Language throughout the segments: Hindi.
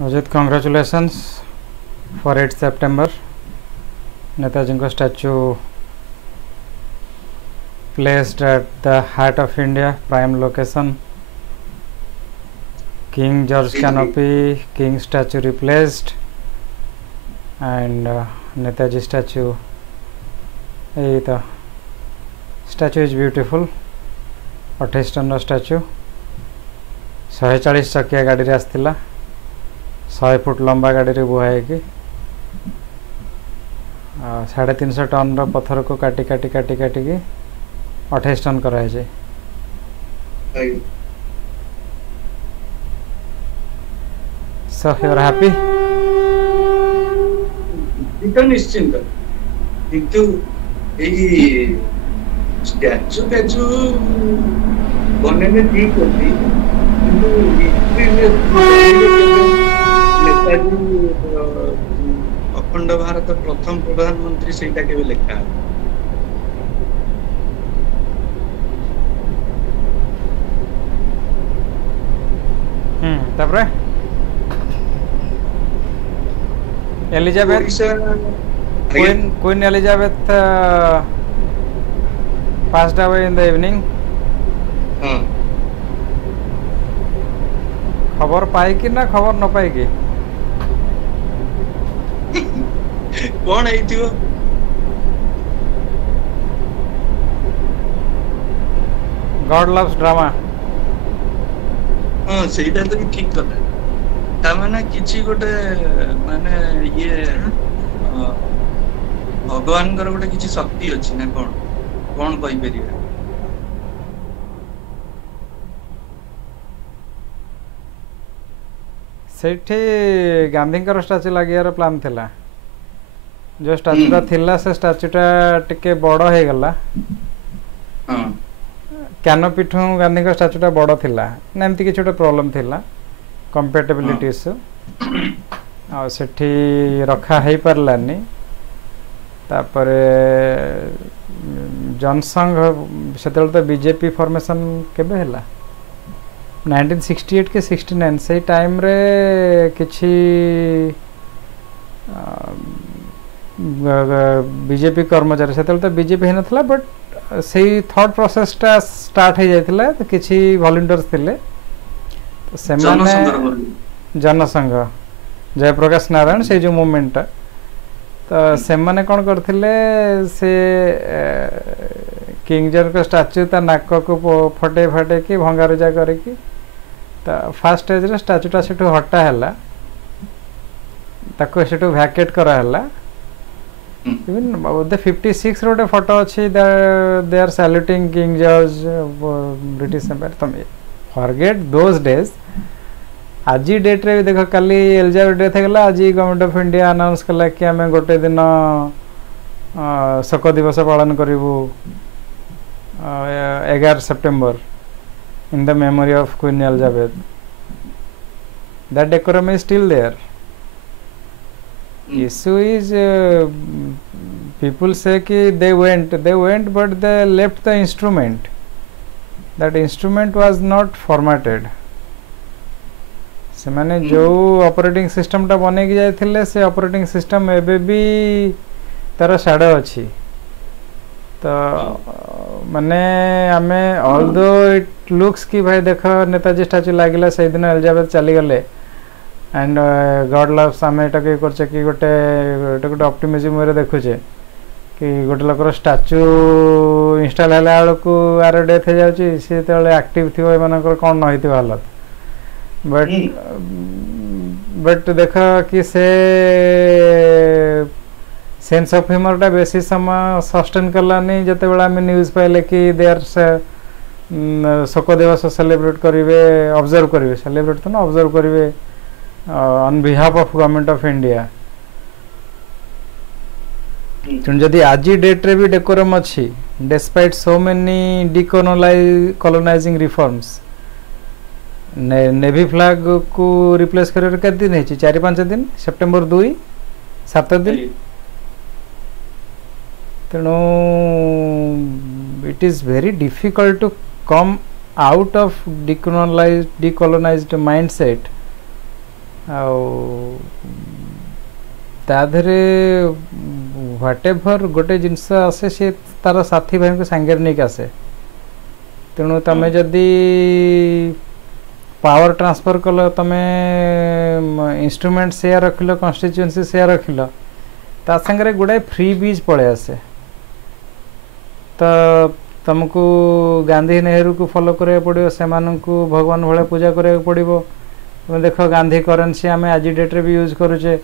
Ajit, congratulations for 8th September. Netaji ko statue placed at the heart of India, prime location. King George canopy, King statue replaced, and Netaji statue. The statue is beautiful. 28 ton statue. 140 Chakiya गाड़ी आसला 100 फुट लंबा गाड़ी बुहाई कि 350 टन पत्थर को काटी काटी काटी काटी की 28 टन कराई। So you are happy? निश्चिंत किंतु यही स्टैचू टैचू बनने ठीक होती किंतु नेताजी अखंड भारत प्रथम प्रधानमंत्री सेटा के लिखा तबरे Elizabeth Queen Elizabeth passed away in the evening. खबर पाई कि ना खबर न पाई कि कौन आई थी वो God loves drama. हाँ ସେଇଟା ତ ବି ଠିକ କଥା ତା ମାନେ କିଛି ଗୋଟେ ମାନେ ଇଏ ଭଗବାନଙ୍କର ଗୋଟେ କିଛି ଶକ୍ତି ଅଛି ନା କଣ କଣ କହିପାରିବା सेठी गांधीଙ୍କର स्टाच्यू लागियार प्लान थिला जो स्टाच्यूटा थिला से स्टाच्यूटा टिके बड़ हो गला कैनोपी ठू गांधी का स्टाच्यूटा बड़ थिला ना एमती किछ प्रॉब्लम थिला कंपैटिबिलिटी इशू आ सेठी रखा है परलानी तापरे जनसंघ सेतल तो बीजेपी फॉर्मेशन केबे हला 1968 के 69 से टाइम रे किछि बीजेपी कर्मचारी सेतल तो बीजेपी हिनथला बट सही थॉट प्रोसेस टा स्टार्ट हो जायतिला तो किछि वॉलंटियर्स थिले तो सेमाने जनसंघ जयप्रकाश नारायण से जो मूवमेंट तो से माने कौन करथिले से किंग जॉर्ज का स्टैच्यू ता नाक को फटे फटे की भंगारुजा करे की तो फर्स्ट स्टेज रे स्टैच्यूटा सेठू हटा हला ताको सेठू वैकेट करा हला इवन द 56 रोटे फोटो अछि they are saluting King George British Empire तुम फॉरगेट दोस डेज आज डेट रे देखो काली एलिजाबेथ डेथ गला आज गवर्नमेंट ऑफ इंडिया अनाउंस कला कि हमें गोटे दिन शोक दिवस पालन करिवु 11 सितंबर in the memory of Queen Elizabeth. That decorum is still there. Issue is people say कि they went but they left the instrument. That instrument was not formatted. से माने जो ऑपरेटिंग सिस्टम टा बने की जायथिले से ऑपरेटिंग सिस्टम एबे भी तार साडे अछि तो माने आमे ऑल्दो इट लुक्स कि भाई देखो नेताजी स्टैच्यू लागिला से दिन एलिजाबेथ चली गले एंड गॉड लव्स आमे एटा के करछे कि गोटे ऑप्टिमिज्म रे देखुछे कि गोटे लोकर स्टैच्यू इंस्टॉल हला को आर डेथ हो जाउची से तळे एक्टिव थिबो ए मानकर कोन न होइति हालत बट देखो कि से सेंस ऑफ ह्यूमर टा बेसी समय सस्टेन करलानी जते बेला में न्यूज़ पाइले कि दे आर शोक दिवस सेलिब्रेट करिवे ऑब्जर्व करिवे सेलिब्रेट तो ना ऑब्जर्व करिवे on behalf of government of India जदि आज डेट रे भी डेकोरम अछि despite so many decolonising reforms navy flag को रिप्लेस कर के दिन है 4-5 दिन सितंबर 2-7 दिन तेणु it is very difficult to come out of decolonized mindset ताधरे व्हाटेभर गोटे जिनस आसे सी तार साथी भाई को सांगे नहीं आसे तेणु तमें जदि पावर ट्रांसफर कल तमें इंस्ट्रूमेंट शेयर रखिल कन्स्टिट्यूएंसी शेयर रखिल ता संगे गुड़ाए फ्री बीज पड़े आसे तो तुमको गांधी नेहरू को फॉलो करा पड़ो से भगवान भाया पूजा करा पड़ो तुम देख गांधी करेन्सी आम आज डेट्रे भी यूज करुचे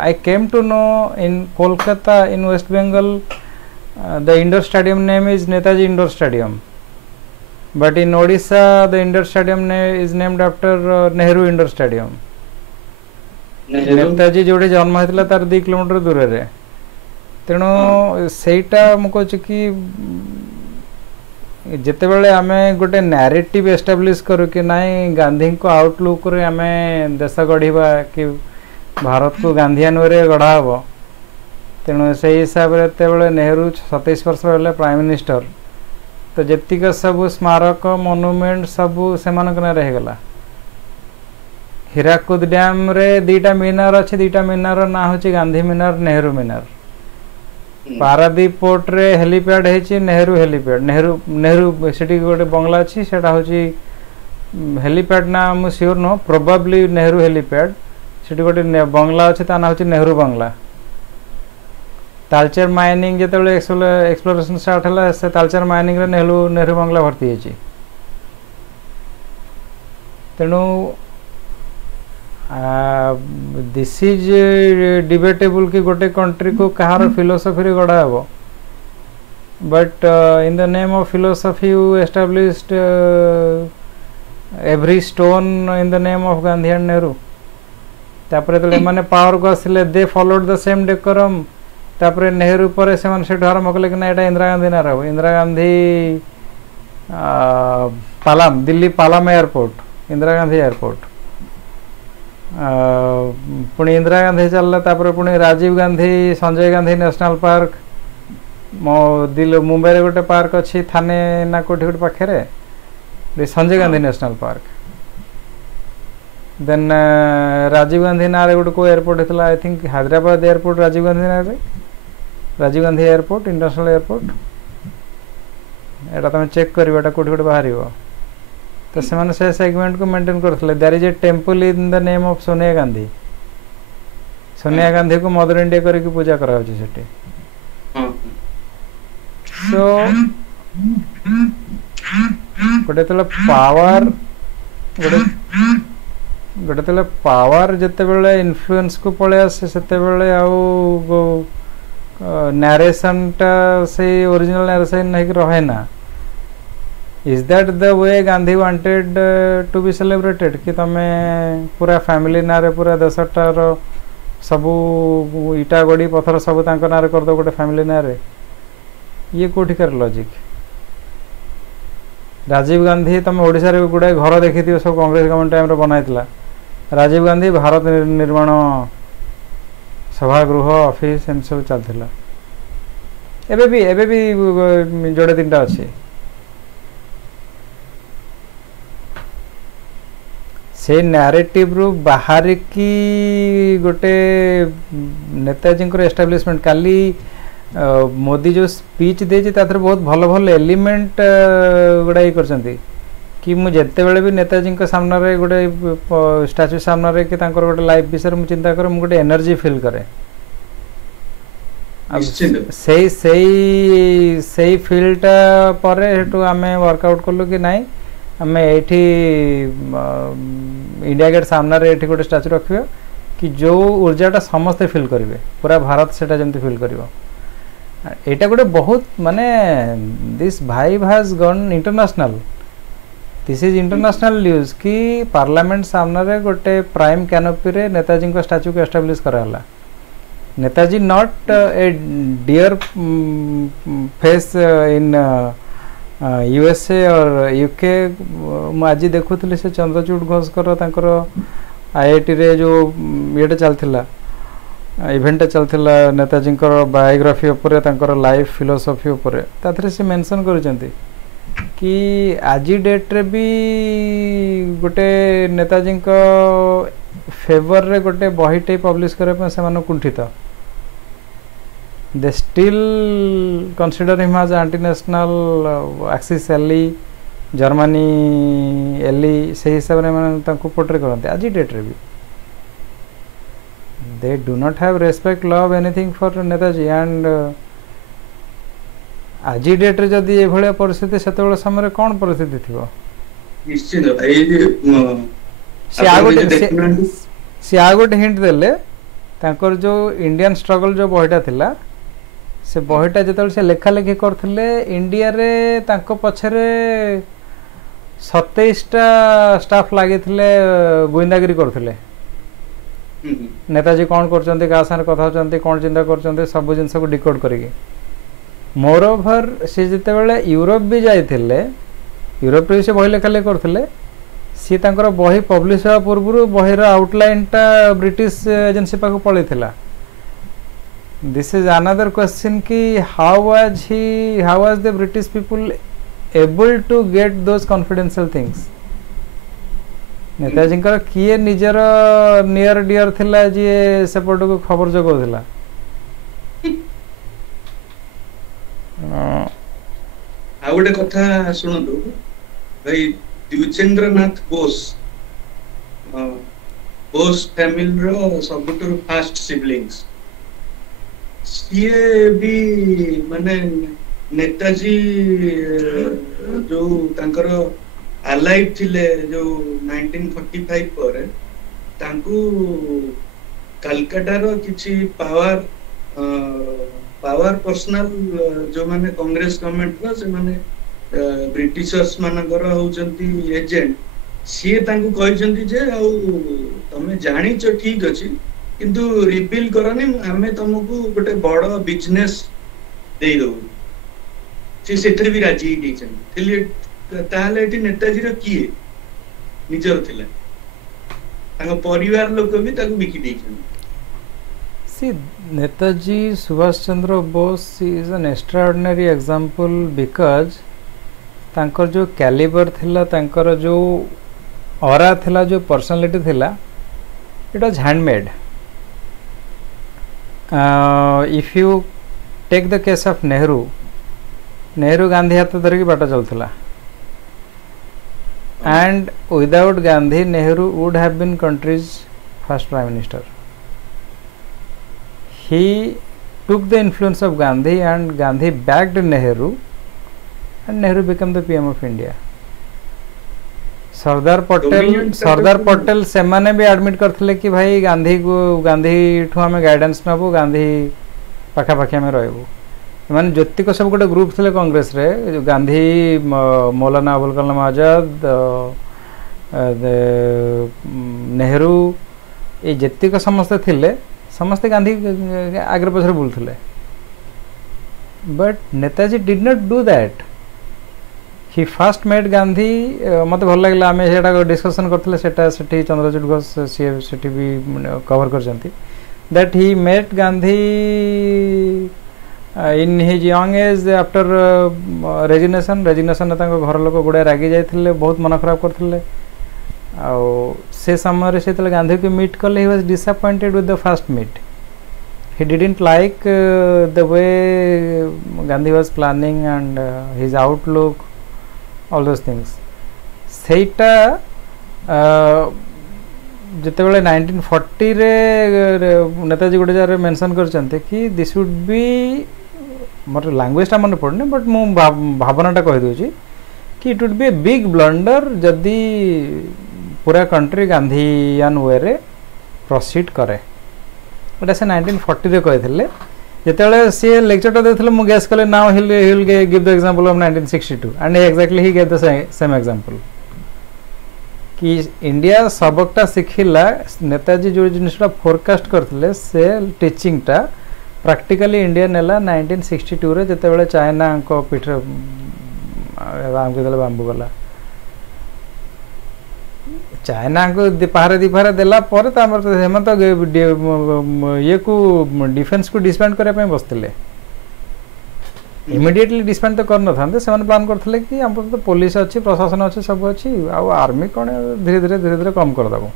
I came to know in Kolkata in West Bengal the indoor stadium name is Netaji indoor stadium but in Odisha the indoor stadium is named after Nehru indoor stadium Netaji जोड़े जन्म होता तार 2 किलोमीटर दूर रे तेणु सेटा मुझे कि जिते बड़े आम गोटे नैरेटिव एस्टाब्लिश करूँ कि नाई गांधी को आउटलुक रे आम देश गढ़ा कि भारत को गांधीयान वे गढ़ा हे तेणु से हिसाब से नेहरू 27 वर्ष रहा प्राइम मिनिस्टर तो जेतिक सब स्मारक मोनुमेंट सबू से रहीगला हीराकुद डैम रे 2टा मीनार अच्छे 2टा मीनार ना हूँ गांधी मीनार नेहरू मीनार पारादीप पोर्ट रे हेलीपैड है नेहरू हेलीपैड नेहरू नेहरू से गोटे बंगला अच्छी से हेलीपैड ना मु sure no probably Nehru helipad से गोटे बंगला अच्छे ता ना हूँ नेहरू बंगला तालचेर माइनिंग जो एक्सप्लोरेशन स्टार्ट है से तालचेर माइनिंग रे नेहरू बंगला भर्ती है तेणु दिस इज डिबेटेबल कि गोटे कंट्री को कहार फिलोसफी रे गढ़ा हे but in the name of philosophy you established every stone in the name of Gandhi and Nehru तापरे तो माने पावर को आसिले they followed the same decorum तापरे नेहरू पर से माने सेठ आरंभ कले कि ना एटा इंदिरा गांधी ना रहो इंदिरा गांधी पालाम दिल्ली पालाम एयरपोर्ट इंदिरा गांधी एयरपोर्ट पुणी इंदिरा गांधी चलला तापर पुणी राजीव गांधी संजय गांधी नेशनल पार्क मो दिल मुंबई रे गोटे पार्क अच्छी थाने ना कोठी गोटे पाखे Sanjay Gandhi national park then Rajiv Gandhi ना रे गोटे को एयरपोर्ट होता I think Hyderabad airport Rajiv Gandhi ना रे Rajiv Gandhi airport international airport एटा तुम चेक कर कोठी गोटे बाहर तो से सेगमेंट को मेंटेन करते there is a temple in the name of Sonia Gandhi को मदर इंडिया करके पूजा करा होची सेठी सो गोटे तले पावर गोटे तले पावर जते बेले इन्फ्लुएंस को पळे आसे सेते बेले आउ नरेशन टा से ओरिजिनल नरेशन नहीं रहे ना is that the way Gandhi wanted to be celebrated कि तमे पूरा फैमिली नारे पूरा देशटार सबू इटा गड़ी पथर सब तांको नारे कर दो गोटे फैमिली नारे ये कोठिकार लॉजिक राजीव गांधी तुम ओडिशा रे गुड़ाए घर देखी सब कांग्रेस गवर्नमेंट टाइम रे बनाइतला राजीव गांधी भारत निर्माण सभागृह ऑफिस एम सब चलथिला एबे भी जोड़े 3टा अच्छी से नैरेटिव रु बाहर की गोटे नेताजी एस्टाब्लिशमेंट काली मोदी जो स्पीच देछि ताथरे बहुत भल भल एलिमेंट गुड़ाई करछंती कि मु जेते बेले भी नेताजी सामने रे गोटे स्टैच्यू सामने रे कि तांकर गोटे लाइफ विषय मु चिंता करे मु गोटे एनर्जी फील करे से फील्डटा पर हेतु आमे वर्कआउट करलु कि नाई आम ये इंडिया गेट सामने रे गोटे स्टाच्यू रखिए कि जो ऊर्जाटा समस्ते फिल करेंगे पूरा भारत सेटा जमती फिल कर यहाँ गोटे बहुत माने this vibe has gun international this is international news कि पार्लियामेंट सामने रे गोटे प्राइम कैनोपी रे नेताजी को स्टाच्यू को एस्टाब्लिश कराला Netaji not a dear face in USA और यूके मुझे देखुली से चंद्रचूड़ घोषकर आईआईटी रे जो ये चलता इवेंट चलता नेताजी बायोग्राफी उपर लाइफ फिलोसफी उपर से मेंशन कर कि आज डेट रे भी गोटे नेताजी फेवर रे गोटे बहीटे पब्लिश करने से कुंठित they still consider him as anti national axis ally Germany ally से हिसाब से पोर्ट्रे करते आज डेट रे भी they do not have respect love anything for Netaji and आज डेट रे जदि ए भलिया परिस्थिति सेतेबेले समय कौन परिस्थिति थिबो निश्चित ए से आगोटे हिंट देले तांकर जो इंडियन स्ट्रगल जो बहिटा थिला से बहिटा जेतबेले से लेखा लेखी करथिले इंडिया रे तांको पछरे 27 टा स्टाफ लागिथिले गोइंदागिरी करथिले नेताजी कौन करचंती का साथ कथा होचंती कौन चिंता करचंती सब जिनस को डिकोड करिके मोर ओवर से जितेबेले यूरोप भी जाइथिले यूरोप रे से बही लेखा लेखी करथिले सी तांकर बही पब्लिश होवा पूर्व बहीर आउटलाइन टा ब्रिटिश एजेंसी पाक पळैथिला दिस इज अनदर क्वेश्चन कि how was the British people able to get those confidential things Netaji किए निजर नियर डियर थिला जी सेपट को खबर जगौथिला आ गोटे कथा सुनंतु भाई द्विजेंद्रनाथ बोस बोस फैमिली रो सबटू फास्ट सिबलिंग्स सीए भी माने नेताजी जो तांकर अलाइव थिले जो 1945 पर तांकू कलकत्ता रो किछि पावर पर्सनल जो माने कांग्रेस गवर्नमेंट रो से माने ब्रिटिशर्स मानकर होचंती एजेंट सी तांकू कहिसंती जे आ तमे जानि छ ठीक अछि किंतु रिवील करनी आमे तुमको गोटे बड़ बिजनेस दे दो से सेथरे भी राजी दैछन ताहले एटी नेताजी रो किए निजर थिला तांको परिवार लोक भी ताकू बिकी दैछन सी Netaji Subhash Chandra Bose is an extraordinary example because तांकर जो कैलिबर थिला तांकर जो ऑरा थिला जो पर्सनालिटी थिला it was handmade if you take the case of Nehru Gandhi हाथ धरिकी बाट चलुला and without Gandhi Nehru would have been country's first prime minister. He took the influence of Gandhi and Gandhi backed Nehru and Nehru became the PM of India. Sardar Patel से माने भी एडमिट करथिले कि भाई गांधी ठू आम गाइडेंस नबू गांधी पाखापाखि आम रहबू माने ज्योतिक सब गोटे ग्रुप थे कांग्रेस रे गांधी मौलाना अबुल कलाम आजाद नेहरू ये जेतिक समस्ते थिले समस्ते गांधी आगे पछरे बुलथिले but Netaji did not do that he first made Gandhi मते भल लागला आमे सेटा डिस्कशन करथिले सेटा सेठी चंद्रचूड़ घोष सेठी भी कवर करजंती that he met Gandhi in his young age after resignation घर लोक गुड़े रागी जाइथिले बहुत मन खराब करथिले से समय से गांधी को मीट कले he was disappointed with the first meet he didn't like the way Gandhi was planning and his outlook all those things सेटा जितेबाला 1940 रे नेताजी गोटे जगह मेंशन करचंते कि दिस वुड बी मोर लैंग्वेजटा मन पड़ने बट मु भावनाटा कहि दोची कि it would B a big blunder जदि पूरा कंट्री गांधीयन वे रे प्रोसीड करे एटा से 1940 रे कहिथिले जेतेबेले से लेक्चरटा देथिले मु गेस कले now he will give the example of 1962 and exactly he gave the same example कि इंडिया सबकटा शिखिला नेताजी जो जिनटा फोरकास्ट करथिले से टीचिंगटा प्रैक्टिकली इंडिया नेला 1962 रे जेतेबेले चाइना को पीठ आम के दले बांबू गला चाइना को दीपहारे देला पर त हम तो ये को डिफेंस को डिस्बैंड करे पे बसथिले इमिडिएटली डिस्बैंड तो करन था से प्लान करथिले कि हम तो पुलिस अच्छी प्रशासन अच्छी सब अच्छी आर्मी कौन धीरे धीरे कम कर दबो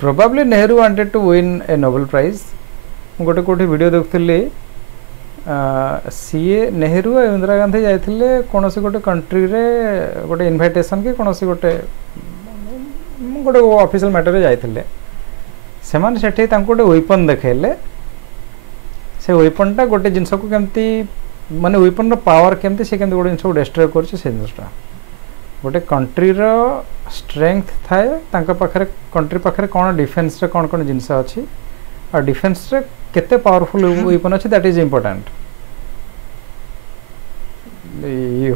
probably Nehru wanted to win a Nobel prize गोटे कोठी वीडियो देखथले सीए नेहरू और इंदिरा गांधी जाइथिले कोनोसी गोटे कंट्री रे गोटे इनविटेशन के कोनोसी गोटे गोटे ऑफिशियल मैटर रे जाइथिले सेमान सेठी तांको गोटे वेपन देखेले से वेपनटा गोटे जिनस को केमती माने वेपन रो पावर केमती से केमती गोटे जिनस को डिस्ट्रॉय करछ से जिनसटा गोटे कंट्री रो स्ट्रेंथ थाए तांका पाखरे कंट्री पाखरे कोन डिफेंस रे कोन कोन जिनस अछि और डिफेंस रे केते पावरफुल वेपन अछि that is important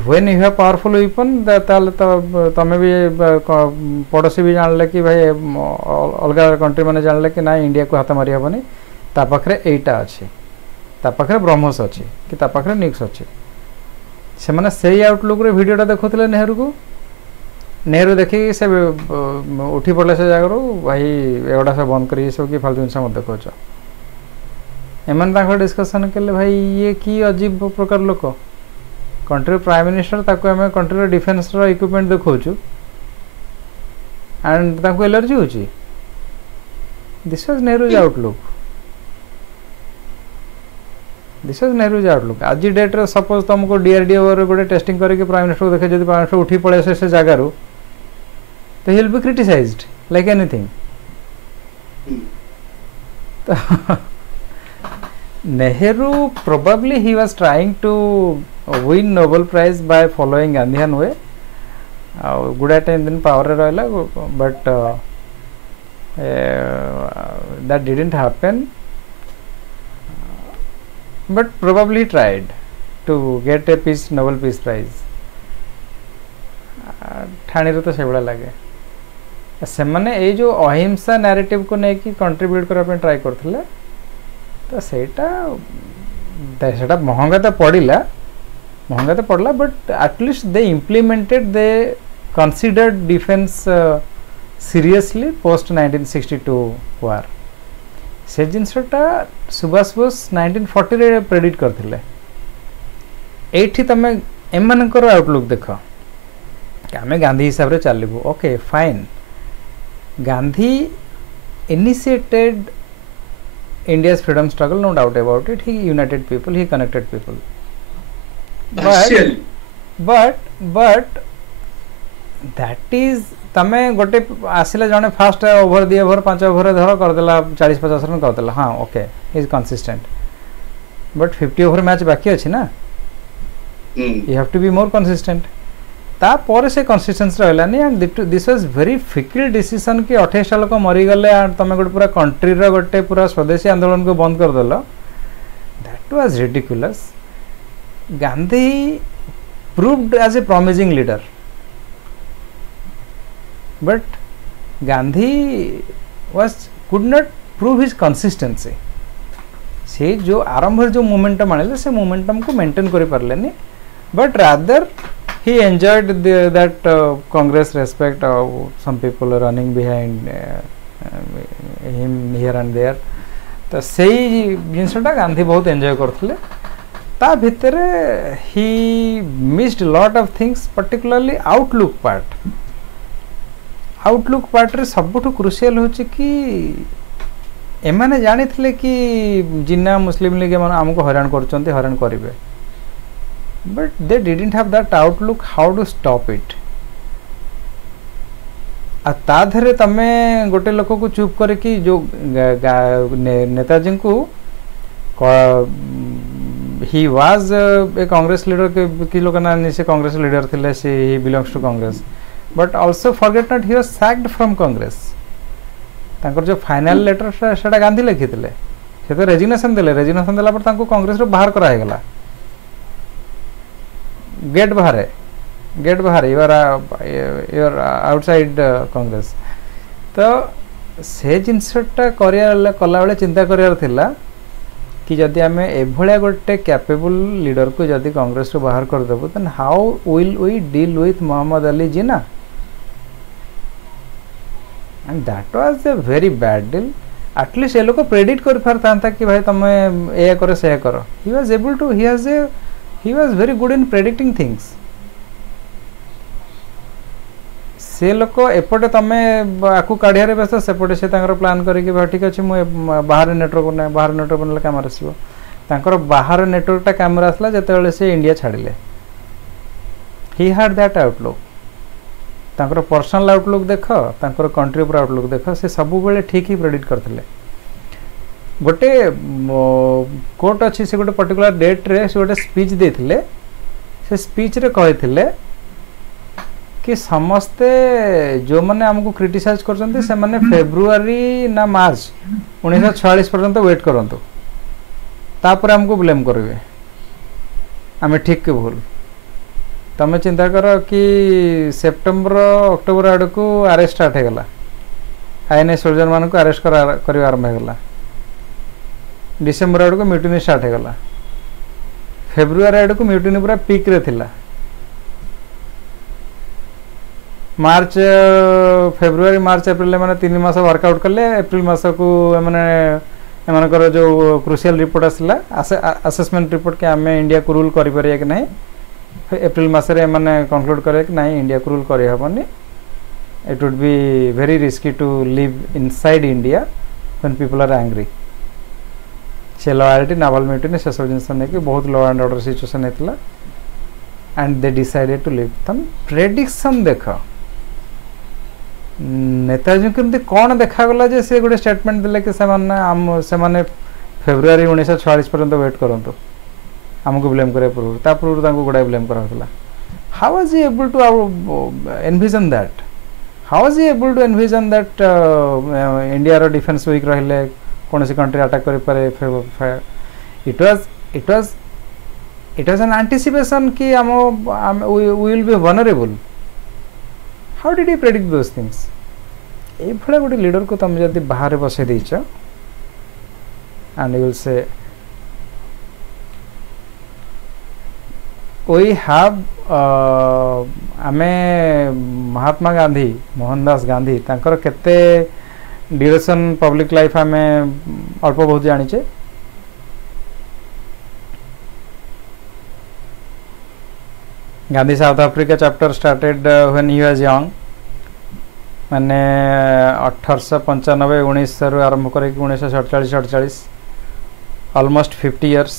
when you have powerful weapon ताले तो तमे भी पड़ोसी भी जानले कि भाई अलगा कंट्री माने जानले कि ना इंडिया को हाथ मारी हबनी ता पाखरे एटा अछि ता पाखरे ब्रह्मोस अछि कि ता पाखरे निक्स अछि से माने सेही आउटलुक रे वीडियोटा देखोतले नेहरू को नेहरू देखि से उठी पड़ले से जागरो भाई एवडा सब बंद करी सब कि फालतू जिनस मत देखोछ एमन ताको डिस्कशन केले भाई ये की अजीब प्रकार लोक कंट्री प्राइम मिनिस्टर ताको हमें कंट्री डिफेंस रो इक्विपमेंट देखोछु एंड ताको एलर्जी होची this was Nehru's outlook this was Nehru's outlook आज डेट रे सपोज तुमको डीआरडीओ रे गोटे टेस्टिंग करके प्राइम मिनिस्टर को देखे जदि प्राइम मिनिस्टर उठी पड़े से जगह रो तो he will be criticised like anything Nehru probably he was trying to win Nobel Prize by following Gandhian way. Good at in power roila, but that didn't happen. But probably tried to get a Nobel Peace Prize. ठाणी रो तो से बड़ा लगे से माने ए जो अहिंसा नैरेटिव को नहीं कि कंट्रीब्यूट करबा पे ट्राई करथिले तो सेटा महंगा तो पड़ला but at least they implemented they considered defence seriously post 1962 वार से जिनसटा सुभाष बोस 1940 रे प्रेडिक्ट करथिले एठी तमे एमानकर आउटलुक देखो आमे गांधी हिसाब रे चलबो okay fine Gandhi initiated India's freedom struggle, no doubt about it. He united people, he connected people. But that is तमे गोटे आसिले जने फास्ट ओवर दी ओवर 5 ओवर धर कर देला 40-50 रन कर देला हां okay he is consistent but 50 over match बाकी अछि ना you have to be more consistent ता पर से कंसिस्टेंस रहलानी and this was very fickle decision कि 28 लोक मरी गले एंड तमे गोटे पूरा कंट्री रो गोटे पूरा स्वदेशी आंदोलन को बंद कर देलो that was ridiculous Gandhi proved as a promising leader but Gandhi could not prove his consistency से जो आरंभ जो मोमेंटम आनिले से मोमेंटम को मेंटेन करि परलेनी but rather he enjoyed that Congress respect some people running behind him here and there तो सही जिनसटा गांधी बहुत एंजॉय करथिले ता भितरे he missed lot of things particularly outlook part रे सबठु क्रुशियल होची कि एमाने जानिथिले कि जिन्ना मुस्लिम लीग एमान हमको हैरान करचंती हैरान करिवे but they didn't have that outlook how to stop it आ ता धरे तमे गोटे लोक को चुप करे कि जो नेताजी को he was a Congress leader कि लोक ना से कांग्रेस लीडर थिले से he belongs to Congress but also forget not he was sacked from Congress तांकर जो फाइनल लेटर सेटा गांधी लिखिथिले से तो रेजिग्नेशन देला पर तांको कांग्रेस रो बाहर करा हेगला गेट बाहर यू आर आउटसाइड कांग्रेस तो से जिनसटा करिया कला बेले चिंता करियार थिला कि जदि आमे एभळ्या गोटे कैपेबल लीडर को जदि कांग्रेस रो बाहर कर देबो then how will we deal with Mohammad Ali Jinnah and that was a very bad deal at least ये लोग प्रेडिक्ट कर पारता कि भाई तुम या कर से कर he was able to he was very good in predicting things से लोक एपटे तुम आपको काढ़िया व्यस्त सेपटे से प्लान करके भाई ठीक अच्छे मुझे बाहर नेटवर्क बना बाहर नेटवर्क बनने कैमरा आसो तांकर बाहर नेटवर्कटा कैमरा आसला जिते से इंडिया छाड़िले ही हैड दैट आउटलुक तांकर पर्सनल आउटलुक देख तांकर कंट्री पर आउटलुक देख से सब बेले ठीक ही प्रेडिक्ट करते गोटे कोर्ट अच्छी से गोटे पर्टिकुलर डेट रे से गोटे स्पीच देथिले से स्पीच रे कहथिले कि समस्ते जो मैंने आमको क्रिटिसाइज करते से माने फेब्रुआरी ना मार्च 1946 पर्यंत वेट करंतु तापर हमको ब्लेम करेंगे आम ठीक के भूल तमें चिंता कर कि सेप्टेम्बर अक्टोबर आड़ को अरेस्ट स्टार्ट होगा आईएनएस सोल्जर मान को अरेस्ट कर आरंभ होगा डिसेम्बर आड़ को म्यूटिनी स्टार्ट होगा फेब्रुआरी आड़ को म्यूटिनी पूरा पीक रे थिला मार्च फेब्रुआरी मार्च एप्रिल मैंने 3 मास वर्कआउट कले एप्रिल मास को मैंने एमनकर जो क्रुशियल रिपोर्ट आसला असेसमेंट रिपोर्ट के आम इंडिया को रूल करें कि नहीं एप्रिल मसरे मैंने कनक्लूड करे कि नहीं इंडिया को रूल करहबनी it would be very risky to live inside India when people are angry से लॉयल्टी नावल म्यूटिनी से सब जिन नहीं बहुत लॉ एंड ऑर्डर सिचुएशन होता and they decided to leave तुम प्रेडिक्शन देख नेताजी केमती कौन देखागला जे से गोटे स्टेटमेंट देले कि से फेब्रुआरी 1946 पर्यंत वेट करंतु आमको ब्लेम करे पूर्व गुड़ाए ब्लेम करा how was he able to envision that how was he able to envision that India रो डिफेंस वीक रहिले कौन सी कंट्री अटैक करि पारे इट वाज एन एंटिसिपेशन कि we will be vulnerable how did he predict those things ये भले गोटे लीडर को तुम जब बाहर बसई देच and you will say we have आमे महात्मा गांधी मोहनदास गांधी तांकर केते ड्यूरेशन पब्लिक लाइफ आमे अल्प बहुत जानिचे Gandhi South Africa chapter started when he was young मैंने 1895 19 आरंभ कर 1947 almost 50 years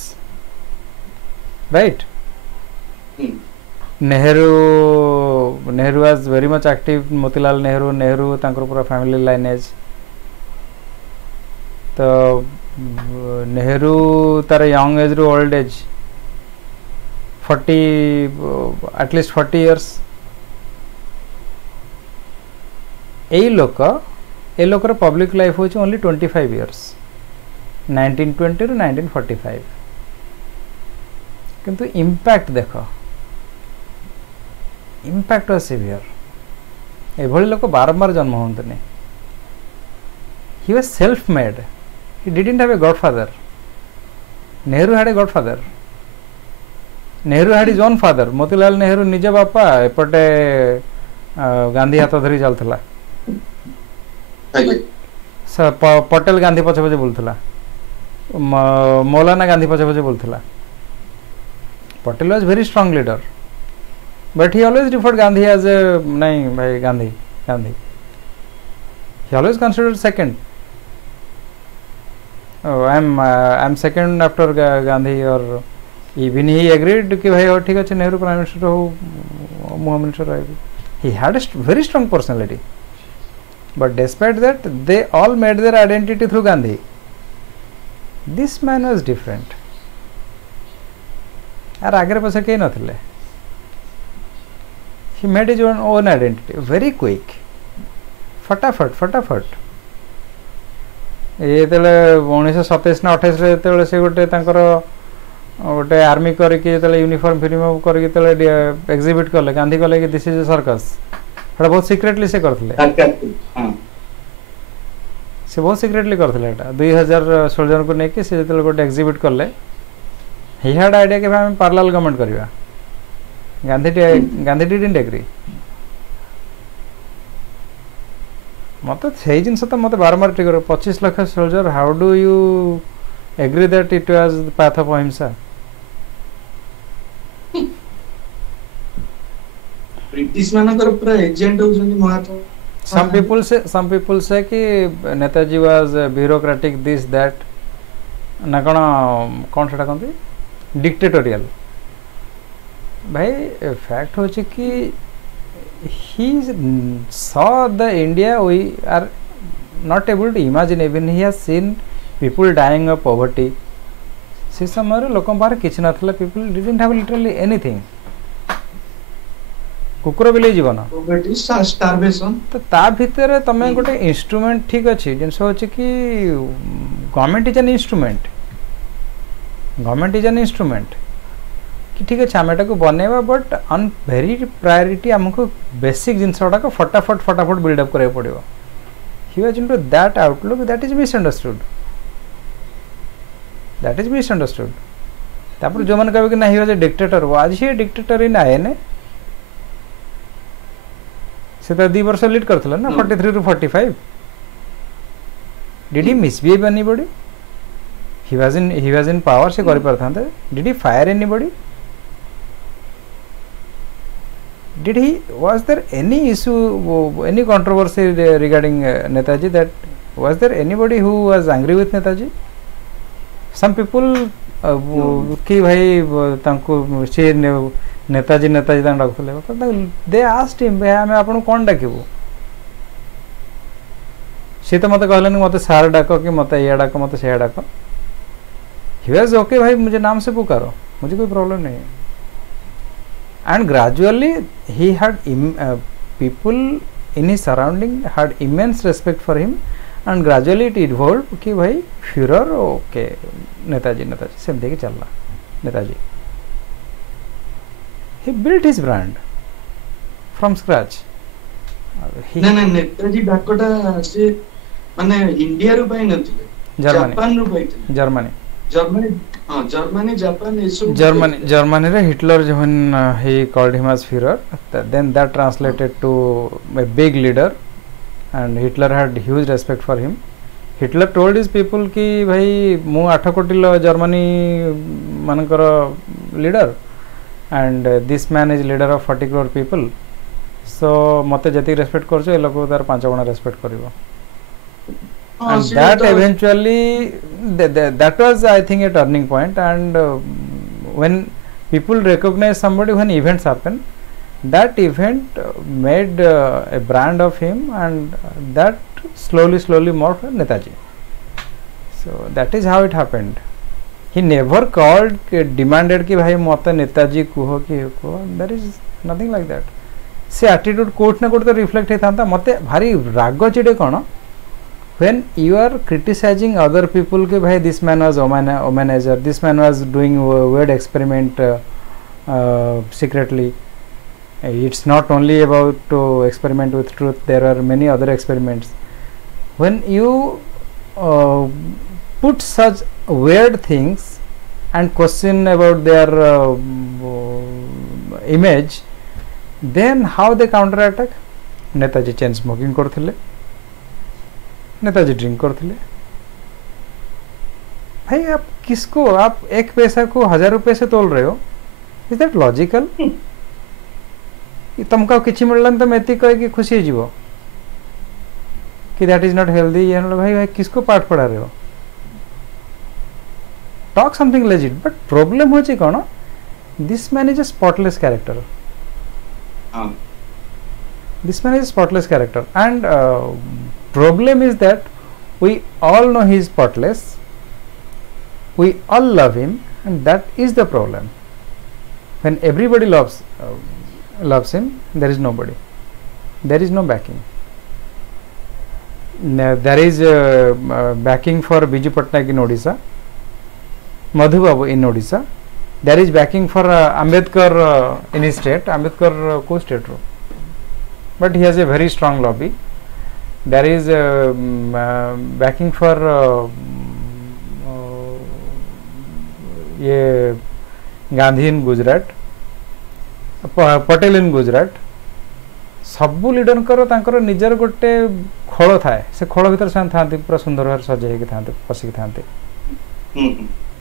right Nehru was very much active Motilal Nehru तांकर पूरा फैमिली लाइनेज तो नेहरू तार यंग एज रु ओल्ड एज 40 एटलिस्ट 40 इयर्स ए लोकर पब्लिक लाइफ होची ओनली 25 इयर्स 1920 रु 1945 किंतु इम्पैक्ट देख इम्पैक्ट वाज सिवियर एभली लोक बारंबार जन्म होंतने he was self made he didn't have a godfather Nehru had a godfather Nehru had his own father Motilal Nehru निज बापा एपटे गांधी हाथ धरी चलता पटेल गांधी पछे पछे बोलता मौलाना गांधी पछे पछे बोलता Patel was very strong leader but he always referred Gandhi as a नहीं भाई Gandhi Gandhi he always considered second I'm second after Gandhi or even he agreed कि भाई और ठीक है नेहरू प्राइम मिनिस्टर हो मुहा मिनिस्टर रहेगी he had a very strong personality but despite that they all made their identity through Gandhi this man was different यार आगे पीछे कहीं नथिले he made his own identity very quick फटाफट ये 1927 ना 28 से गोटे गोटे आर्मी करके यूनिफॉर्म फिल्म करके एग्जिबिट कले गांधी कले कि दिस इज ए सर्कस एटा बहुत सीक्रेटली से करथिले से बहुत सीक्रेटली करथिले एटा 2000 सोल्जर को नेके से जतले गोटे एग्जिबिट करले ही हैड आइडिया कि हम पैरेलल गवर्नमेंट करबा गांधी डिडंट एग्री मत से जिनस तो मत बारंबार trigger 25 lakh soldier how do you agree that it was the path of ahimsa British मानकर पूरा एजेंट होउछन महात्मा some people say कि Netaji was bureaucratic this that ना कौन सेटा कहते डिक्टेटोरियल भाई फैक्ट हो कि he saw the India we are not able to imagine. Even he has seen people dying of poverty. से समय लोक पारे किसी नथला people didn't have literally anything. कुकुर बिले जीवन poverty starvation तो ता भितर तमे गोटे इंस्ट्रूमेंट ठीक अच्छी जिनस होची कि गवर्नमेंट इज एन इंस्ट्रूमेंट कि ठीक अच्छे आम को बनवा बट ऑन वेरी प्रायोरिटी आमको बेसिक जिनस गुड़ाक फटाफट बिल्डअप कराया पड़ो he was into that outlook that is misunderstood तापर जो मैंने कहे कि ना he was a dictator was he dictator in INA से तो 2 वर्ष लीड करथला ना 43 to 45 did he misbehave anybody he was in power से करि परथांते did he fire anybody did he was there any issue any controversy regarding Netaji that was there anybody who was angry with Netaji some people कि भाई तांको से नेताजी डाकुले दे आस्क्ड हिम भाई आमे आपन कोन डाकिबो से तो मते कहलन मते सार डाको कि मते या डाको मते से डाको he was okay भाई मुझे नाम से पुकारो मुझे कोई प्रॉब्लम नहीं है and gradually he had people in his surrounding had immense respect for him and gradually it evolved कि भाई Führer okay नेताजी सेम देखी चलला Netaji he built his brand from scratch ना नेताजी डाकोटा से माने इंडिया रो पाई नथिले जापान रो पाई जर्मनी जापान इसो Germany रे हिटलर जवन he called him as Führer then that translated to a big leader and Hitler had huge respect for him Hitler told his people कि भाई मु 8 कोटी लो जर्मनी मानकर leader and this man is leader of 40 crore people so मते जति रेस्पेक्ट करछो ए लोक तार 5 गुना respect करिवो and that eventually that was I think a turning point and when people recognize somebody when events happen that event made a brand of him and that slowly morphed Netaji so that is how it happened he never called demanded कि भाई मते नेताजी कुहो कि को there is nothing like that से attitude कोट ना कोट तो reflect हेतांता मते भारी राग चिड़े कोन when you are criticizing other people कि भाई this man was womanizer this man was doing weird experiment secretly it's not only about to experiment with truth there are many other experiments when you put such weird things and question about their image then how they counter attack Netaji chain smoking करथिले नेताजी ड्रिंक करते भाई आप किसको आप 1 पैसा को 1000 रुपए से तोल रहे हो इज दैट लॉजिकल तुमको किछि मिललन तो मेती कहे कि खुशी जीवो कि दैट इज नॉट हेल्दी ये भाई किसको पाठ पढ़ा रहे हो talk something legit but problem होची कोन this man is a spotless character and problem is that we all know he is spotless we all love him and that is the problem when everybody loves him there is nobody there is no backing there is backing for Biju Patnaik in Odisha Madhu Babu in Odisha there is backing for Ambedkar in his state Ambedkar co state ro but he has a very strong lobby there is backing for ये Gandhi in Gujarat Patel in Gujarat सबू लीडर निजर गोटे खोल थाए से खोल भीतर से था पूरा सुंदर भाव सजे था पशिक था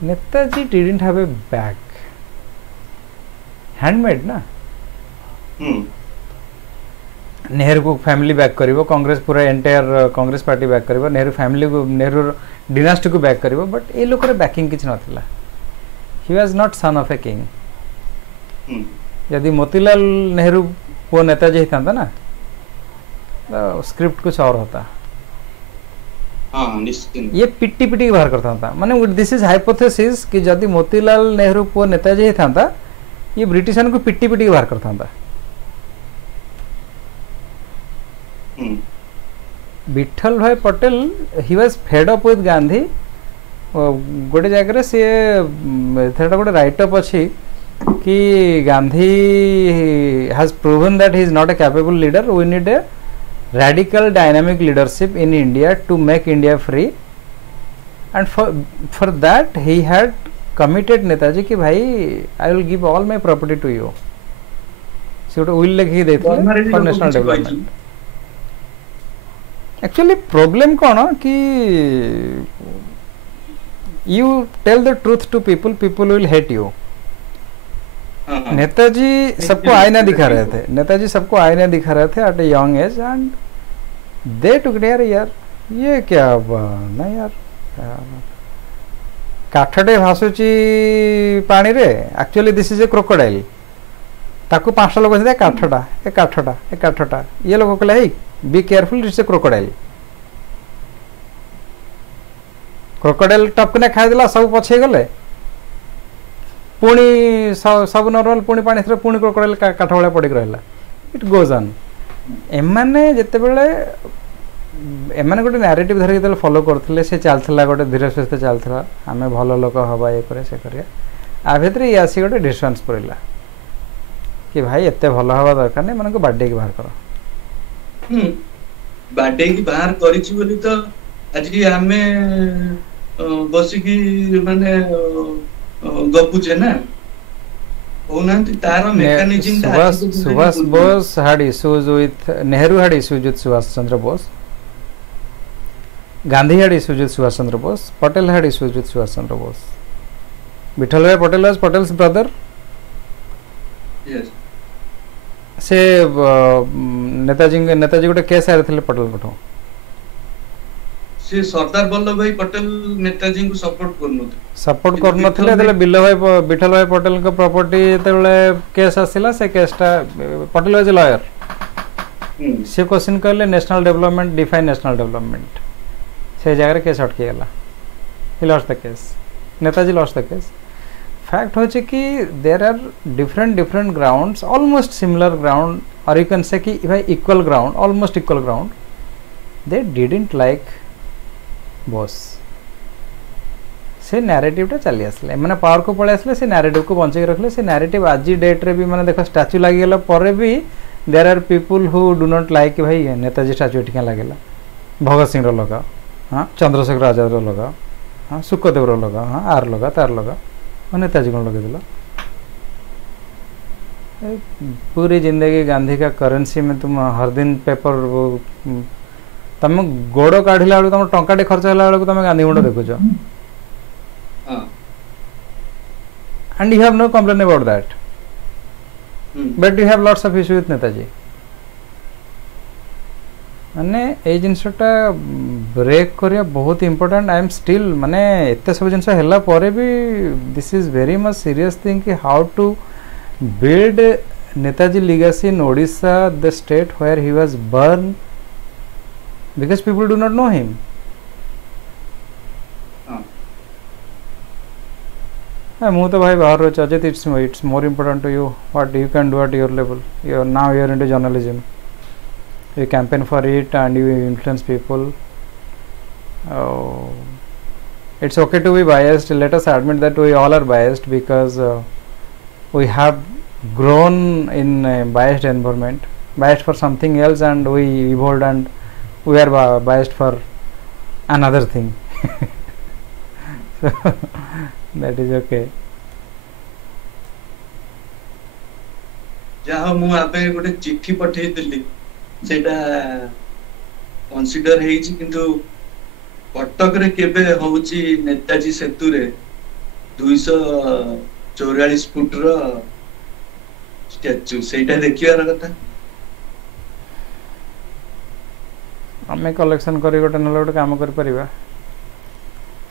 Netaji didn't have a bag handmade ना नेहरू को फैमिली बैक करिवो कांग्रेस पूरा एंटायर कांग्रेस पार्टी बैक करिवो नेहरू फैमिली को नेहरू डिनास्टी को बैक करिवो बट ए लोकर बैकिंग किछ नथिला he was not son of a king यदि मोतीलाल नेहरू वो नेताजी होता ना तो स्क्रिप्ट कुछ और होता ये पिट्टी पिट्टी बाहर करता था माने दिस इज हाइपोथेसिस कि यदि मोतीलाल नेहरू वो नेताजी होता ये ब्रिटिशन को पिट्टी पिट्टी बाहर करता था Vithalbhai Patel he was fed up with Gandhi गोटे जगह से गोटे राइट अप अच्छी कि Gandhi has proven that he is not a capable leader we need a radical dynamic leadership in India to make India free and for that he had committed Netaji कि भाई I will give all my property to you से गोटे will लिखी देते for national development actually problem कौन कि you tell the truth to people will hate you Netaji सबको आईना दिखा रहे थे नेताजी सबको आईना दिखा रहे थे at a young age and they took यार ये क्या ना यार काठटे भासुची पानी रे actually this is a crocodile ताकू 5टा लोग कहते काठटा ये लोग कहले हे be careful it's a crocodile टपकने खाई देला सब पछे गले पुणी सब नॉर्मल पुणी पानी थरे पुणी क्रोकोडाइल काठ भले पड़क रहा इट गोज ऑन एमाने जिते बेले एमाने गोटे नैरेटिव धर जो फॉलो करते से चलता गोटे धीरे सुस्थे चलता आम भल लोक हवा ये करे से करिया आ भितर ये आसी गोटे डिस्टेंस पड़ला कि भाई एते भल हवा दरकार नहीं मन को बाडे की बाहर कर बाडे की बाहर करिछि बोली तो आज आमे बसिकी माने गपुचे ना तार mechanism Subhash Bose had issues with Nehru had issues with Subhash Chandra Bose Gandhi had issues with Subhash Chandra Bose Patel had issues with Subhash Chandra Bose Vittal Bhai Patel was Patel's brother yes से नेताजी गोटे केस आए थे पटेल पठो से सरदार वल्लभ भाई पटेल नेताजी को सपोर्ट करनथले देले विठल भाई पटेल को प्रॉपर्टी तेले केस आसिला से केसटा पटेल वाज लॉयर से क्वेश्चन करले national development define national development से जगह केस अटकी गला he lost the case Netaji lost the case fact हो कि there are different grounds almost similar ground और यू कैन से कि भाई equal ground almost equal ground they didn't like boss से नैरेटिव चली आसले मैंने पावर को पड़े आसले से नैरेटिव को बंचे रखले से नैरेटिव आज डेट रे भी मैंने देखो स्टैच्यू लगी पर भी there are people who do not like भाई नेताजी स्टैच्यू ठीक लगे भगत सिंह लगा हाँ चंद्रशेखर आजाद लगा हाँ सुखदेव लगा हाँ आर लगा तार लगा नेताजी कौन लगे पूरी जिंदगी गांधी का करेंसी में तुम हर दिन पेपर तुम गोड़ काढ़ला बेलू तुम टंकाटे खर्च होला बेलू तुम गांधी गुंड देखुच and you have no complain about that but you have lots of issue with Netaji माने ए जिनसटा ब्रेक करिया बहुत इंपोर्टेंट आई एम स्टिल माने एते सब जिनस हैला परे भी this is very much serious thing कि how to build Netaji legacy in Odisha the state where he was born because people do not know him ମୁଁ ତ ଭାଇ ବାହାର ଅଛି Ajit it's more important to you what you can do at your level now you are into journalism you campaign for it and you influence people it's okay to be biased let us admit that we all are biased because we have grown in a biased environment biased for something else and we evolved and we are biased for another thing so that is okay जहाँ मु आपे गोटे चिट्ठी पठेई दिल्ली ସେଟା କନସିଡର ହେଇଛି, କିନ୍ତୁ କଟକରେ କେବେ ହଉଛି ନେତାଜୀ ସେତୁରେ 244 ଫୁଟର ଷ୍ଟାଚୁ, ସେଇଟା ଦେଖିବାର କଥା। आमे कलेक्शन करी गोटे नले गोटे काम करि परिबा।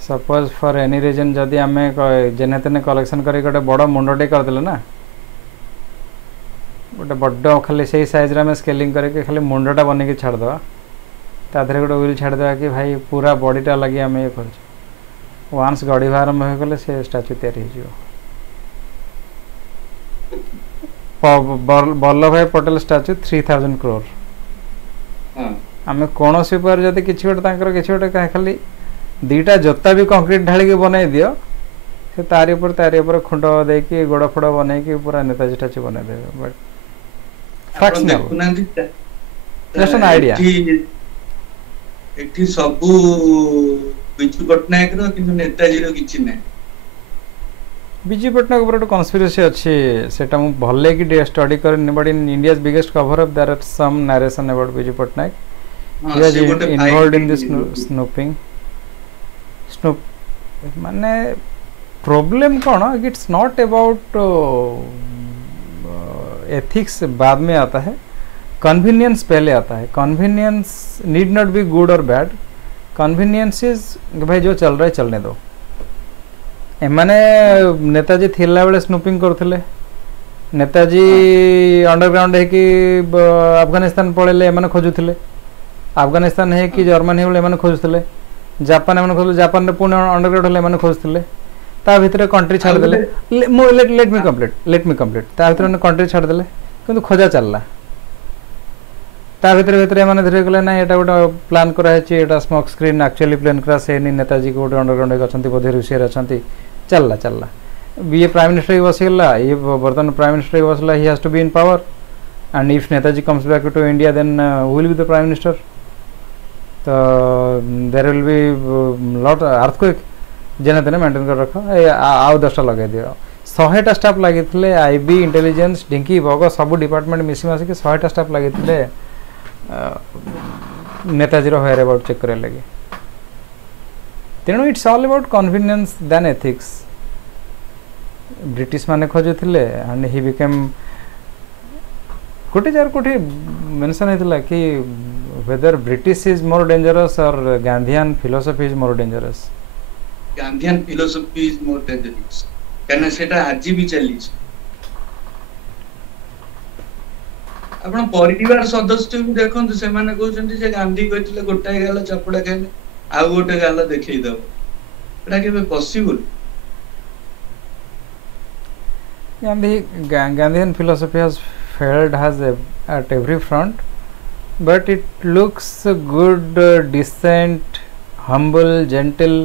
सपोज फॉर एनी रीजन जदि आमे जेने तेने कलेक्शन करी गोटे बड़ मुंडटे कर देले ना, गोटे बड़ खाली से साइज रे आमे स्केलिंग करके खाली मुंडटा बने के छाड़ दवा, ता धरे गोटे व्हील छाड़ दवा कि भाई पूरा बॉडीटा लगी आमे ये करछ। वंस गड़ी आरंभ हो गले से स्टैचू तैयारी हो जिवो। वल्लभ भाई पटेल स्टैचू 3000 करोड़। हां आमे कौन सी पर जदि किछि गोटे तांकर किछि गोटे खाली दीटा जोता भी कंक्रीट ढाली के बनाई दियो, से तारी ऊपर खुंड दे कि गोड़ फोड़ बने कि पूरा नेताजी स्टैचू बना देबे। बट फैक्ट्स ना जस्ट एन आइडिया। एठी सबु बिजू पटनायक रो किंतु नेताजी रो किछि नै। बिजू पटनायक ऊपर कन्स्पिरेसी अच्छी, सेटा मु भले कि स्टडी करनी, but in India's biggest cover up there are some narration about Biju Patnaik. He was involved in this snooping. माने प्रॉब्लम कौन, इट्स नॉट अबाउट एथिक्स बाद में आता है, कन्वीनियंस पहले आता है। Convenience need not be good और बैड, कन्वीनियंस इज भाई जो चल रहा है चलने दो। एमाने नेताजी थिला बेले स्नूपिंग करथिले, नेताजी अंडरग्राउंड है कि अफगानिस्तान पळेले एमाने खोजुथिले, अफगानिस्तान है कि जर्मनी होले एमाने खोजुथिले, जापान एमाने खोजु, जापान रे पुणे अंडरग्राउंड होले एमाने खोजुथिले, ता भितरे कंट्री छाड़ देले। लेट मी कंप्लीट ता भितरे कंट्री छाड़ देले, किंतु खोजा चलला। ता भितरे एमाने धीरे गले ना एटा गोटे प्लान करा है, एटा स्मोक स्क्रीन एक्चुअली प्लान करा से नि नेताजी को गोटे अंडरग्राउंड एक अछंती बोधे रूसिया अछंती, चलला ये प्राइम मिनिस्टर ही बसिगला, ये वर्तमान प्राइम मिनिस्टर ही बसला, he has to be in power, and if Netaji comes back to India then who will be the prime minister. तो there will be lot earthquake, जेने तेने मेंटेन कर रख। आउ 10टा लगे दियो, 100टा स्टाफ लगे, आईबी इंटेलिजेंस ढिंकी बग सब डिपार्टमेंट मिसी मासिक 100टा स्टाफ लगे नेताजी रो हेयर अबाउट चेक करे लगे। तेणु it's all about convenience then ethics. British माने खोजुथिले एंड ही बिकेम कोटे जार कोटे मेंशन हेतला कि whether British is more dangerous or Gandhian philosophy is more dangerous. Gandhian philosophy is more dangerous, कहना सेटा आज भी चली। आपण परिवार सदस्य भी देखंतु, से माने कहउछन्ती जे गांधी कहथिले गोटाए गाल चपड़ा खाइले आ गोटे गाल देखै दब, एटा केबे possible? Gandhian philosophy has failed at every front, but it looks good, decent, humble, gentle,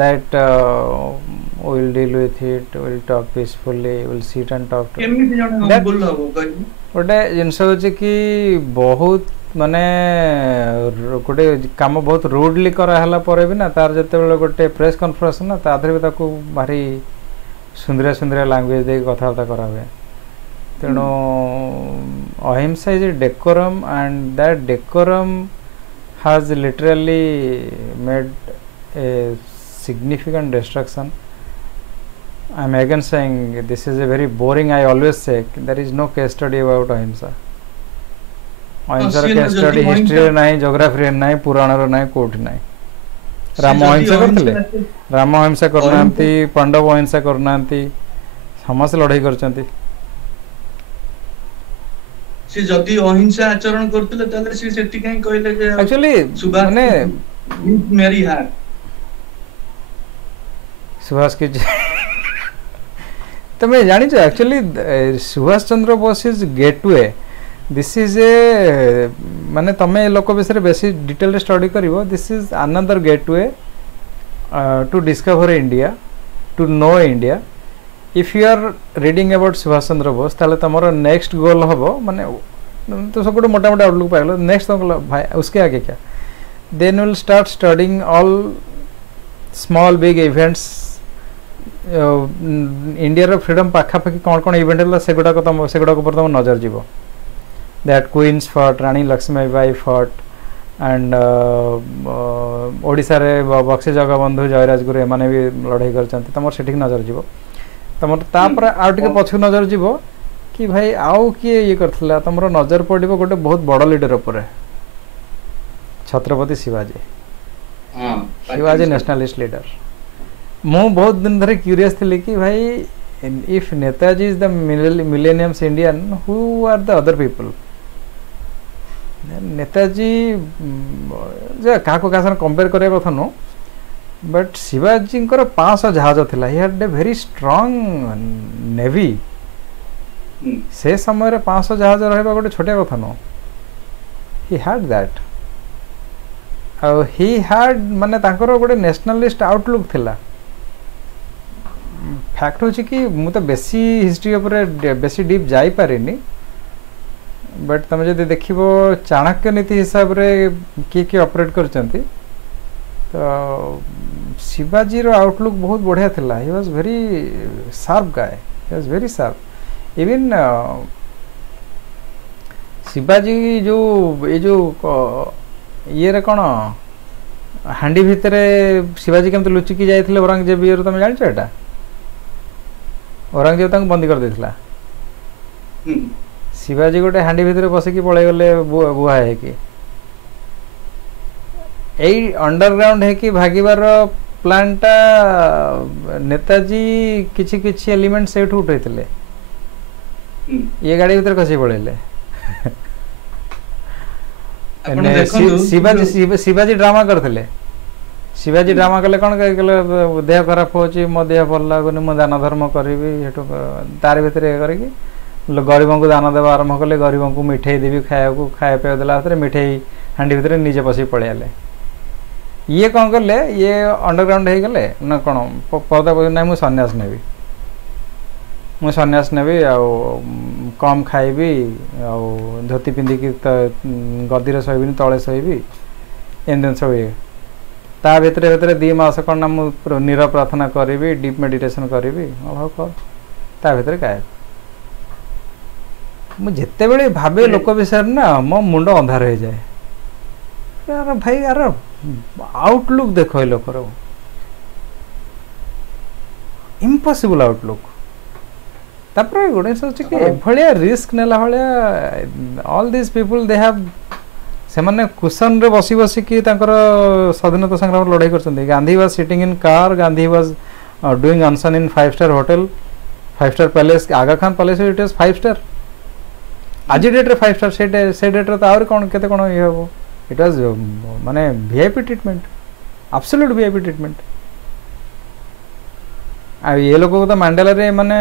that we'll deal with it, we'll talk peacefully, we'll sit and talk to केमिति जण humble हो कहनी। गोटे जिनस होचे कि बहुत माने गोटे काम बहुत रूडली कराला पर भी ना, तार जते गोटे प्रेस कॉन्फ्रेंस ना, ताधरे भी ताको भारी सुंदरिया सुंदरिया लैंग्वेज दे कथबार्ता करा हुए। तेणु अहिंसा is a decorum, and that decorum has literally made a significant destruction. I am again saying this is a very boring, I always say there is no case study about ahimsa. ahimsa case study history रे नहीं, geography रे नहीं, पुराण रे नहीं, कोठ नहीं। राम अहिंसा करथिले, राम अहिंसा करनांती, पांडव अहिंसा करनांती, समस्त लड़ाई करचंती। से जदि अहिंसा आचरण करथिले ताले से सेति काई कहले जे एक्चुअली माने मेरी हार सुभाष की तमें जानी छो actually Subhash Chandra Bose is gateway, this is a माने तमें लोक विषय बेसी डिटेल स्टडी करिवो, this is another gateway to discover India, to know India. If you are reading about Subhash Chandra Bose ताले तमरो नेक्स्ट गोल हबो, माने तो सब मोटा मोटा आउटलुक पाइलो, नेक्स्ट भाई उसके आगे क्या, then will start studying all small big events, India रो फ्रीडम पाखापाखि कौन कौन इवेंट है सेगुड़ा को तुम नजर जीव, that Queen's fought, Rani Lakshmibai fought, and Odisha रे बक्सी जगबंधु जयराजगुरु एमाने भी लड़ाई करछन्ति तमर सेठी नजर जीवो तमर तापर आउ टिके पछु नजर जीवो कि भाई आउ किए ये करथिला तमरो नजर पड़िबो गोटे बहुत बड़ लीडर ऊपर छत्रपति शिवाजी शिवाजी नेशनलिस्ट लीडर मु बहुत दिन धरे क्यूरियस थिले कि भाई if Netaji is the millenniums Indian who are the other people Netaji जे काको कासन कंपेयर करे कथा नो बट शिवाजी को 500 जहाज थिला he had a very strong navy से समय रे 500 जहाज रहबा गोटे छोटे कथा नो he had that he had माने तांकर गोटे नेशनलिस्ट आउटलुक थिला फैक्ट होची कि मु तो बेसी हिस्ट्री ऊपर बेसी डीप जाई पारेनी बट तुम जब देखो चाणक्य नीति हिसाब रे किए ऑपरेट करचंती तो शिवाजी रो आउटलुक बहुत बढ़िया थिला ही was very sharp guy he was very sharp even Shivaji जो ये रे कौन हांडी भितरे शिवाजी केमते लुचिकी जाइथिले औरंगजेब ये तुम जानिछ एटा औरंगजेब तांको बंदी कर देथिला शिवाजी गोटे हांडी भितर बसिकी पड़े गले बुहा है कि एई अंडरग्राउंड है कि भागीबार प्लानटा नेताजी किछि किछि एलिमेंट सेठ उठैतिले ये गाड़ी भितर कसी पड़ेले शिवाजी ड्रामा करथिले शिवाजी ड्रामा कले कौन कह देह खराब होची मो देह भल लागुनी मो दान धर्म करिवि हेटु तार भितर करके गरीबों को दान देवा आरंभ कले गरीबों को मिठाई देवी खाया पे देला मिठाई हांडी भितर निजे पसी पड़े ये कौन कले ये अंडरग्राउंड हो गले ना कौन पर्दा ना मुझे सन्यास नेबी मुझे सन्यास नेबी कम खाइबी धोती पिंधिकी गदी शोबी तले शोबी एम सब ये ता भितर भितर 2 मास कौन ना मुझे नीर प्रार्थना करी डीप मेडिटेशन करी कर ता भितर गायब मुझे बड़े भावे लोक विषय ना मो मुंड अंधार हो जाए यार भाई यार आउटलुक देख लोकर इम्पॉसिबल आउटलुक तापर गोटे भाया रिस्क नेला भाया all this people they have से माने कुशन रे बसी बसी कि तांकर स्वाधीनता संग्राम लड़ाई करछन्ती Gandhi was sitting in car Gandhi was doing अनसन in 5-star hotel 5-star palace Aga Khan palace it is 5-star आज डेट रे 5-star से डेट रे तो आउर कोन केते कोन ये हो इट वाज माने VIP treatment absolute VIP treatment आ ये लोग को तो मंडेला रे माने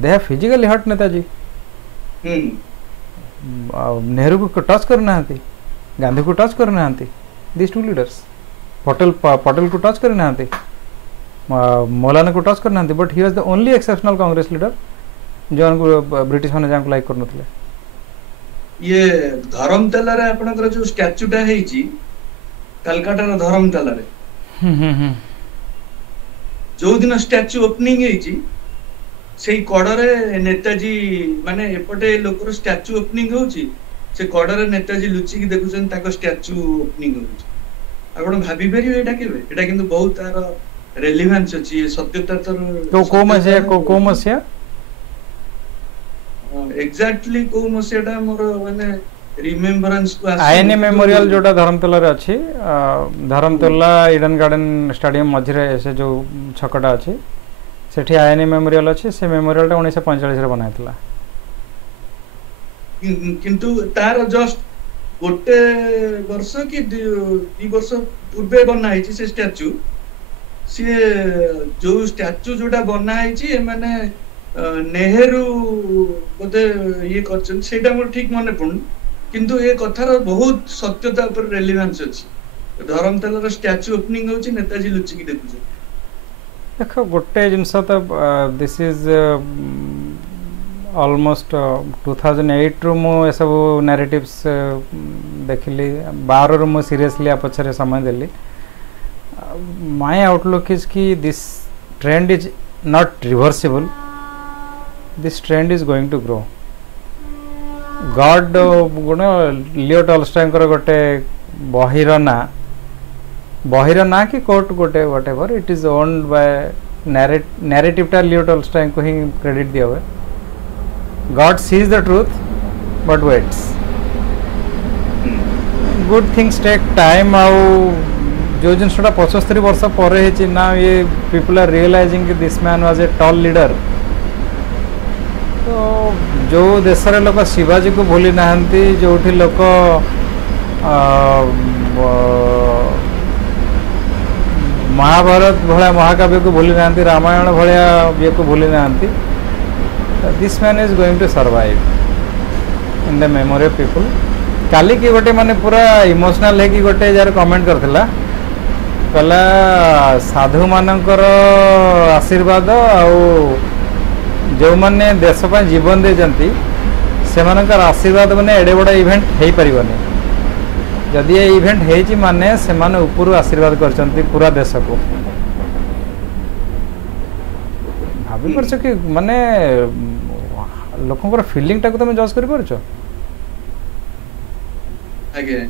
they have physically hurt Netaji Nehru को टच करना हांती गांधी को टच करना हांती दिस टू लीडर्स पटेल को टच करना हांती मौलाना को टच करना हांती but he was the only exceptional Congress leader जो उनको ब्रिटिश माने जान को लाइक करनथले ये धर्मतला रे आपनकर जो स्टैच्यूटा हेची कलकत्ता रे धर्मतला रे जो दिन स्टैच्यू ओपनिंग हेची सेई कड़रे नेताजी माने एपटे लोकर स्टैच्यू ओपनिंग होची से कड़रे नेताजी लुचि की देखुछन ताको स्टैच्यू ओपनिंग होची आपण भाबी परियो एटा केबे एटा किंतु बहुत तार रेलेवेंस अछि सत्यता तर को मसिया एग्जैक्टली को मसियाटा मोर माने रिमेम्बरेंस को आईएनए मेमोरियल जोटा धर्मतला रे अछि धर्मतला ईडन गार्डन स्टेडियम मझरे से जो छकटा अछि सेठी आईएनए मेमोरियल अछि से मेमोरियलटा 1945 रे बनाइतला किंतु तार जस्ट गोटे वर्ष कि 2 वर्ष पूर्वे बना हैछि से स्टैच्यू से जो स्टैच्यू जोटा बना हैछि माने नेहरू बोधे ये करछन सेटा मोर ठीक मने पड़न किंतु ए कथार बहुत सत्यता पर रेलेवेंस अछि धर्मतला रो स्टैच्यू ओपनिंग होछि नेताजी लुचि की देखु देखो गोटे जिनस तो दिस इज ऑलमोस्ट 2008 रु मो ए सब नैरेटिव्स देखली 12 रु मो सीरियसली आ पछरे समय देली माय आउटलुक इज कि this trend is not reversible this trend is going to grow God गुण लियो टॉल्स्टॉय गोटे बहिर ना कि कोट गोटे whatever it is owned by narrative टा लियो टॉल्स्टॉय को ही क्रेडिट दिया हुआ God sees the truth but waits good things take time आउ जो जिनसा 75 वर्ष पर ना ये पीपल आर रियलाइजिंग कि this man was a tall leader तो जो देश लोक शिवाजी को भूली ना जो लोक महाभारत भाया महाकाव्य को भूली ना रामायण भाया ये को भूली ना this man is going to survive in the memory of people काली की गोटे माने पूरा इमोशनल है कि गोटे जार कमेंट करथिला कहला साधु मानकर आशीर्वाद आउ जो माने देश पर जीवन दे जंती से मानकर आशीर्वाद माने एडे बड़ा इवेंट हेई परिबनी जदि ये इवेंट हेची माने से माने ऊपर आशीर्वाद करचंती पूरा देश को भाभी परछ कि माने लोकंकर फीलिंग टाको तुम जज करि परछ आगे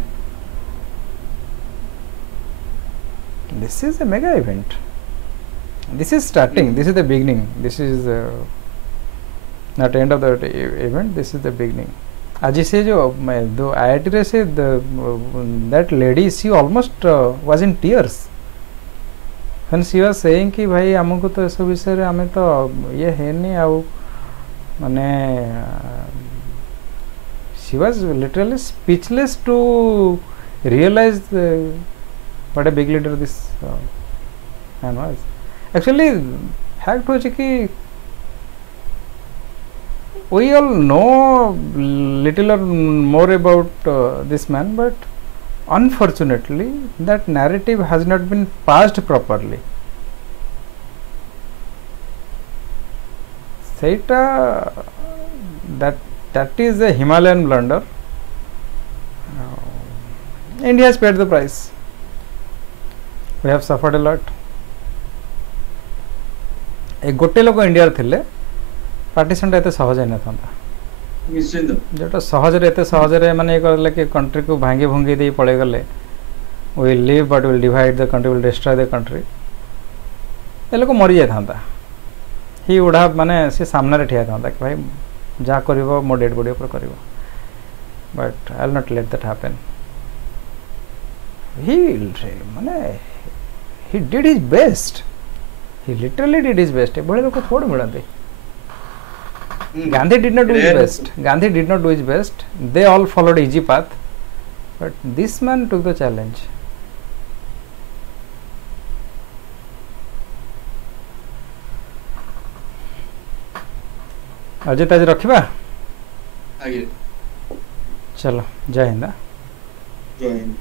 this is a mega event this is starting this is the beginning this is not end of the event this is the beginning आज से जो दो आईआईटी रे से that lady she almost was in tears when she was saying कि भाई हमको तो ऐसा विषय रे हमें तो ये है नहीं आउ माने she was literally speechless to realize what a big leader this man was. Actually, fact was कि we all know little or more about this man, but unfortunately, that narrative has not been passed properly. Seita that is a Himalayan blunder. India has paid the price. We have suffered a lot. एक गोटे लोक इंडिया थिले पार्टीशन एते सहज न था निश्चित जोटा सहज रे एते सहज रे माने करले कि कंट्री को भांगी भुंगी दे पड़े गले we live but will divide the country will destroy the country ए लोक मरि जाय थांता ही उडा माने से सामने रे ठिया थांता कि भाई जा करिवो मो डेड बॉडी ऊपर करिवो but I will not let that happen he माने he did his best he literally did his best बड़े लोग थोड़े मिलते Gandhi did not do his best Gandhi did not do his best they all followed easy path but this man took the challenge Ajit आज रखिबा आगे चलो जय हिंद जय हिंद।